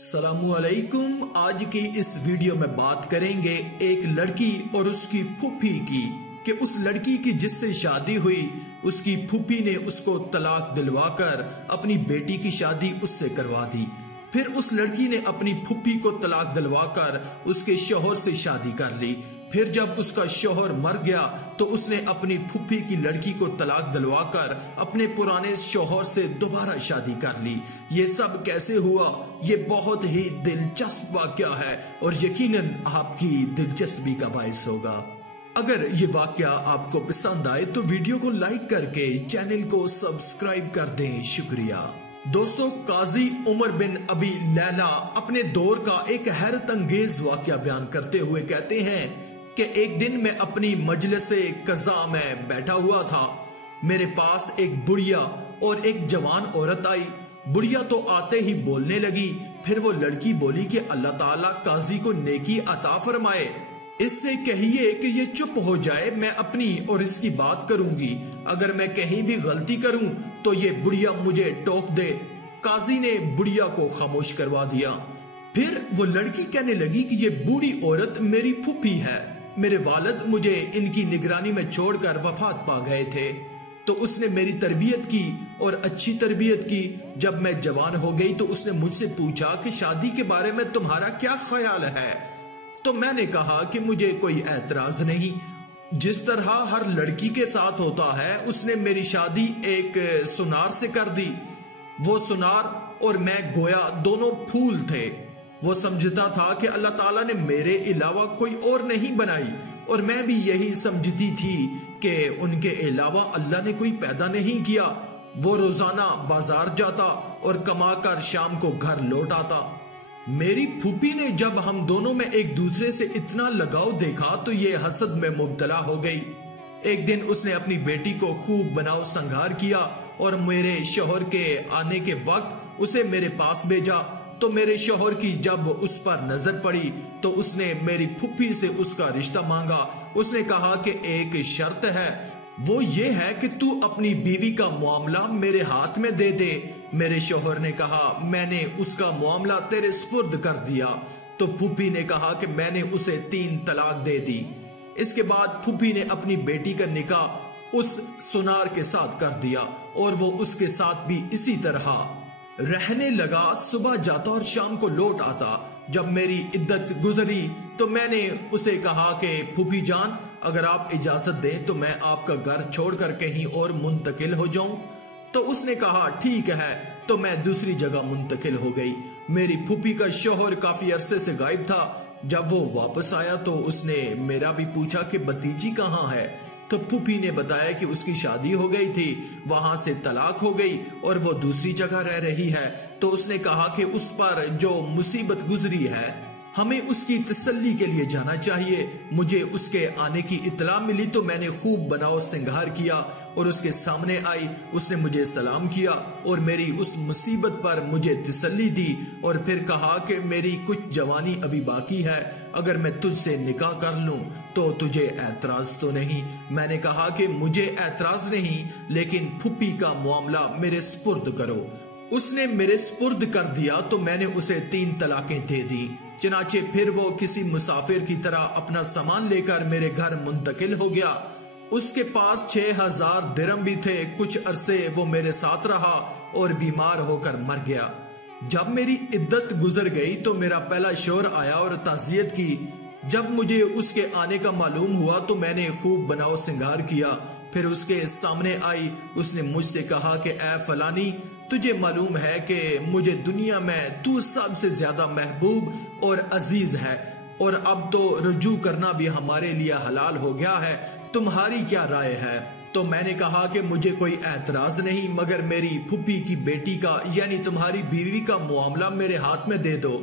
सलामुअलैकुम। आज की इस वीडियो में बात करेंगे एक लड़की और उसकी फूफी की कि उस लड़की की जिससे शादी हुई उसकी फूफी ने उसको तलाक दिलवाकर अपनी बेटी की शादी उससे करवा दी। फिर उस लड़की ने अपनी फूफी को तलाक दिलवाकर उसके शौहर से शादी कर ली। फिर जब उसका शौहर मर गया तो उसने अपनी फूफी की लड़की को तलाक दिलवाकर अपने पुराने शौहर से दोबारा शादी कर ली। ये सब कैसे हुआ? ये बहुत ही दिलचस्प वाकया है और यकीनन आपकी दिलचस्पी का बायस होगा। अगर ये वाकया आपको पसंद आए तो वीडियो को लाइक करके चैनल को सब्सक्राइब कर दें। शुक्रिया। दोस्तों, काजी उमर बिन अबी लैला अपने दौर का एक हैरत अंगेज वाकया बयान करते हुए कहते हैं कि एक दिन मैं अपनी मजलिसे कज़ा में बैठा हुआ था। मेरे पास एक बुढ़िया और एक जवान औरत आई। बुढ़िया तो आते ही बोलने लगी। फिर वो लड़की बोली कि अल्लाह ताला काजी को नेकी अता फरमाए, इससे कहिए कि ये चुप हो जाए, मैं अपनी और इसकी बात करूंगी। अगर मैं कहीं भी गलती करूं तो ये बुढ़िया मुझे टोक दे। काजी ने बुढ़िया को खामोश करवा दिया। फिर वो लड़की कहने लगी कि ये बूढ़ी औरत मेरी फूफी है। मेरे वालिद मुझे इनकी निगरानी में छोड़कर वफात पा गए थे, तो उसने मेरी तरबियत की और अच्छी तरबियत की। जब मैं जवान हो गई तो उसने मुझसे पूछा कि शादी के बारे में तुम्हारा क्या ख्याल है? तो मैंने कहा कि मुझे कोई एतराज नहीं। जिस तरह हर लड़की के साथ होता है, उसने मेरी शादी एक सुनार से कर दी। वो सुनार और मैं गोया दोनों फूल थे। वो समझता था कि अल्लाह ताला ने मेरे अलावा कोई और नहीं बनाई और मैं भी यही समझती थी कि उनके अलावा अल्लाह ने कोई पैदा नहीं किया। वो रोजाना बाजार जाता और कमाकर शाम को घर लौट आता। मेरी फूफी ने जब हम दोनों में एक दूसरे से इतना लगाव देखा तो ये हसद में मुब्तला हो गई। एक दिन उसने अपनी बेटी को खूब बनाव संघार किया और मेरे शौहर के आने के वक्त उसे मेरे पास भेजा। तो मेरे शौहर की जब उस पर नजर पड़ी तो उसने मेरी फूफी से उसका रिश्ता मांगा। उसने कहा कि एक शर्त है, वो ये है कि तू अपनी बीवी का मामला मेरे हाथ में दे दे। मेरे शौहर ने कहा, मैंने उसका मामला तेरे सुपुर्द कर दिया। तो फूफी ने कहा कि मैंने उसे 3 तलाक दे दी। इसके बाद फूफी ने अपनी बेटी का निकाह उस सुनार के साथ कर दिया और वो उसके साथ भी इसी तरह रहने लगा। सुबह जाता और शाम को लौट आता। जब मेरी इद्दत गुजरी तो मैंने उसे कहा कि फूफी जान, अगर आप इजाजत दें तो मैं आपका घर छोड़कर कहीं और मुंतकिल हो जाऊं। तो उसने कहा ठीक है। तो मैं दूसरी जगह मुंतकिल हो गई। मेरी फूफी का शौहर काफी अरसे से गायब था। जब वो वापस आया तो उसने मेरा भी पूछा कि भतीजी कहाँ है। तो फूफी ने बताया कि उसकी शादी हो गई थी, वहां से तलाक हो गई और वो दूसरी जगह रह रही है। तो उसने कहा कि उस पर जो मुसीबत गुजरी है हमें उसकी तसल्ली के लिए जाना चाहिए। मुझे उसके आने की इत्तला मिली तो मैंने खूब बनाव सिंगार किया और उसके सामने आई। उसने मुझे सलाम किया और मेरी उस मुसीबत पर मुझे तसल्ली दी और फिर कहा कि मेरी कुछ जवानी अभी बाकी है, अगर मैं तुझसे निकाह कर लूं तो तुझे ऐतराज तो नहीं? मैंने कहा कि मुझे ऐतराज नहीं, लेकिन फूफी का मामला मेरे सुपुर्द करो। उसने मेरे सुपुर्द कर दिया तो मैंने उसे 3 तलाकें दे दी। चनाचे फिर वो किसी मुसाफिर की तरह अपना सामान लेकर मेरे घर मुंतकिल हो गया। उसके पास 6000 दिरहम भी थे। कुछ अरसे वो मेरे साथ रहा और बीमार होकर मर गया। जब मेरी इद्दत गुजर गई तो मेरा पहला शौहर आया और ताज़ियत की। जब मुझे उसके आने का मालूम हुआ तो मैंने खूब बनाव सिंगार किया। फिर उसके सामने आई। उसने मुझसे कहा कि ऐ फलानी, तुझे मालूम है कि मुझे दुनिया में तू सबसे ज्यादा महबूब और अजीज है और अब तो रुजू करना भी हमारे लिए हलाल हो गया है। तुम्हारी क्या राय है? तो मैंने कहा कि मुझे कोई एतराज नहीं, मगर मेरी फूफी की बेटी का यानी तुम्हारी बीवी का मामला मेरे हाथ में दे दो।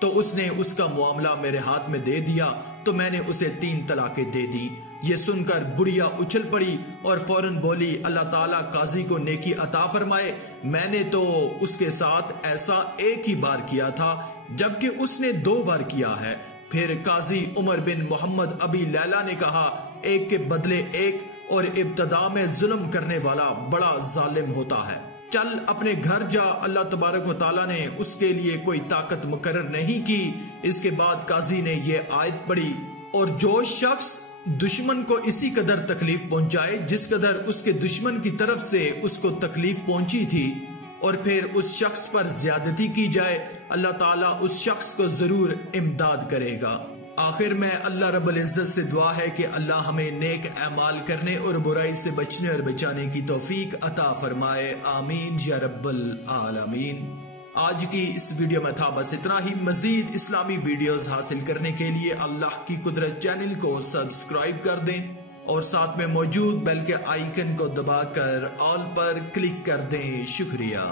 तो उसने उसका मामला मेरे हाथ में दे दिया तो मैंने उसे 3 तलाकें दे दी। ये सुनकर बुढ़िया उछल पड़ी और फौरन बोली, अल्लाह ताला काजी को नेकी अता फरमाए। मैंने तो उसके साथ ऐसा एक ही बार किया था, जबकि उसने 2 बार किया है। फिर काजी उमर बिन मोहम्मद अबी लैला ने कहा, एक के बदले एक और इब्तदा में जुल्म करने वाला बड़ा जालिम होता है। चल अपने घर जा, अल्लाह तबारक व तआला ने उसके लिए कोई ताकत मुकर्रर नहीं की। इसके बाद काजी ने ये आयत पढ़ी, और जो शख्स दुश्मन को इसी कदर तकलीफ पहुंचाए जिस कदर उसके दुश्मन की तरफ से उसको तकलीफ पहुंची थी, और फिर उस शख्स पर ज्यादती की जाए, अल्लाह ताला उस शख्स को जरूर इमदाद करेगा। आखिर में अल्लाह रब्बुल इज्जत से दुआ है कि अल्लाह हमें नेक अमाल करने और बुराई से बचने और बचाने की तौफीक अता फरमाए। आमीन या रब्बल आलमीन। आज की इस वीडियो में था बस इतना ही। मजीद इस्लामी वीडियोस हासिल करने के लिए अल्लाह की कुदरत चैनल को सब्सक्राइब कर दें और साथ में मौजूद बेल के आइकन को दबाकर ऑल पर क्लिक कर दें। शुक्रिया।